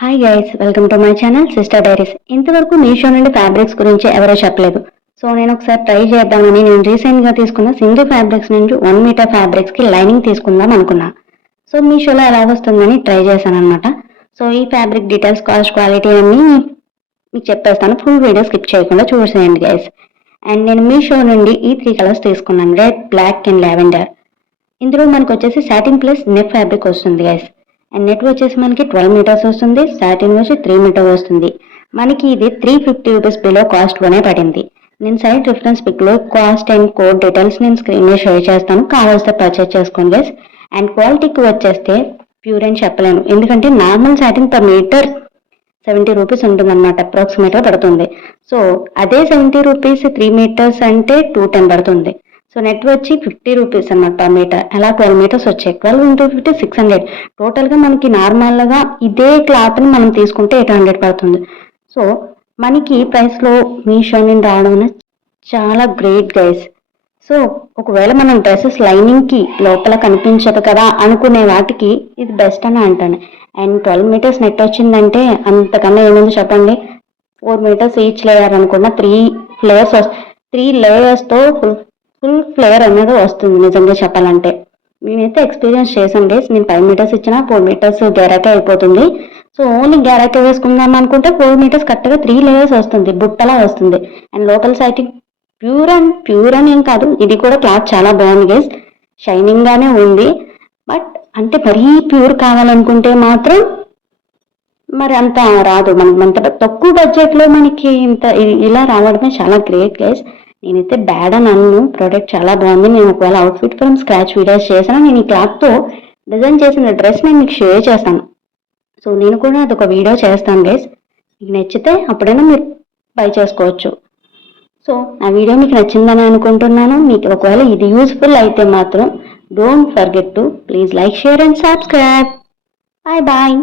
Hi guys, welcome to my channel sister diaries. ఇంతవరకు మీషో నుండి fabrics గురించి ఎవరో చెప్పలేదు. సో నేను ఒకసారి ట్రై చేద్దామని నేను రీసెంట్గా తీసుకున్న సింగిల్ ఫ్యాబ్రిక్స్ నుంచి 1 మీటర్ ఫ్యాబ్రిక్స్కి లైనింగ్ తీసుకుందాం అనుకున్నా. సో మీషోలో ఎలా వస్తుందని ట్రై చేశాను అనమాట. సో ఈ ఫ్యాబ్రిక్ డీటెయిల్స్, కాస్ట్, క్వాలిటీ అన్నీ మీకు చెప్పేస్తాను. ఫుల్ వీడియో స్కిప్ చేయకుండా చూసేయండి గైస్. అండ్ నేను మీషో నుండి ఈ 3 కలర్స్ తీసుకున్నాను, రెడ్, బ్లాక్ అండ్ లావెండర్. ఇందులో మనకు వచ్చేసి సాటిన్ ప్లస్ నెట్ ఫ్యాబ్రిక్ వస్తుంది గైస్. అండ్ నెట్ వచ్చేసి మనకి 12 మీటర్స్ వస్తుంది, సాటిన్ వచ్చి 3 మీటర్ వస్తుంది. మనకి ఇది 350 రూపీస్ బిలో కాస్ట్ లోనే పడింది. నేను సైడ్ రిఫరెన్స్ పిక్ లో కాస్ట్ అండ్ కోడ్ డీటెయిల్స్ నేను స్క్రీన్ మీద షేర్ చేస్తాను, కావాల్సిన పర్చేస్ చేసుకోండి గైస్. అండ్ క్వాలిటీకి వచ్చేస్తే ప్యూర్ అని చెప్పలేను, ఎందుకంటే normal satin per metre 70 rupees ఉంటుంది అనమాట, అప్రాక్సిమేట్గా పడుతుంది. సో అదే 70 రూపీస్ 3 మీటర్స్ అంటే 210 పడుతుంది. సో నెట్ వచ్చి 50 రూపీస్ అనమాట పర్ మీటర్. అలా 12 మీటర్స్ వచ్చాయి. 12 ఇంటూ 50 600. టోటల్గా మనకి నార్మల్గా ఇదే క్లాత్ని మనం తీసుకుంటే 800 పడుతుంది. సో మనకి ప్రైస్లో మీషో నుండి రావడం అనేది చాలా గ్రేట్ గైస్. సో ఒకవేళ మనం డ్రెస్సెస్ లైనింగ్కి లోపల కనిపించదు కదా అనుకునే వాటికి ఇది బెస్ట్ అని అంటాను. అండ్ 12 మీటర్స్ నెట్ వచ్చిందంటే అంతకన్నా ఏముంది చెప్పండి. 4 మీటర్స్ ఈచ్ లేయర్ అనుకున్న 3 లేయర్స్తో ఫుల్ ఫ్లేయర్ అనేది వస్తుంది నిజంగా చెప్పాలంటే. నేనైతే ఎక్స్పీరియన్స్ చేశాను గైస్. నేను 5 మీటర్స్ ఇచ్చినా 4 మీటర్స్ గ్యారాకే అయిపోతుంది. సో ఓన్లీ గ్యారాకే వేసుకుందాం అనుకుంటే 4 మీటర్స్ కరెక్ట్గా 3 లేయర్స్ వస్తుంది, బుట్టలా వస్తుంది. అండ్ లోపల సైటింగ్ ప్యూర్ అని ఏం కాదు, ఇది కూడా క్లాత్ చాలా బాగుంది గైస్, షైనింగ్ గానే ఉంది. బట్ అంటే మరీ ప్యూర్ కావాలనుకుంటే మాత్రం మరి అంత రాదు. మనకి అంత తక్కువ బడ్జెట్ లో మనకి ఇంత ఇలా రావడమే చాలా గ్రేట్ గైస్. నేనైతే బ్యాడ్ అని అన్ను, ప్రోడక్ట్ చాలా బాగుంది. నేను ఒకవేళ అవుట్ఫిట్ ఫ్రమ్ స్క్రాచ్ వీడియోస్ చేశాను. నేను ఈ క్లాత్ తో డిజైన్ చేసిన డ్రెస్ నేను మీకు షేర్ చేస్తాను. సో నేను కూడా అదొక వీడియో చేస్తాను గైస్. మీకు నచ్చితే అప్పుడైనా మీరు బై చేసుకోవచ్చు. సో ఆ వీడియో మీకు నచ్చిందని అనుకుంటున్నాను. మీకు ఒకవేళ ఇది యూస్ఫుల్ అయితే మాత్రం don't forget to please like, share and subscribe. Bye bye.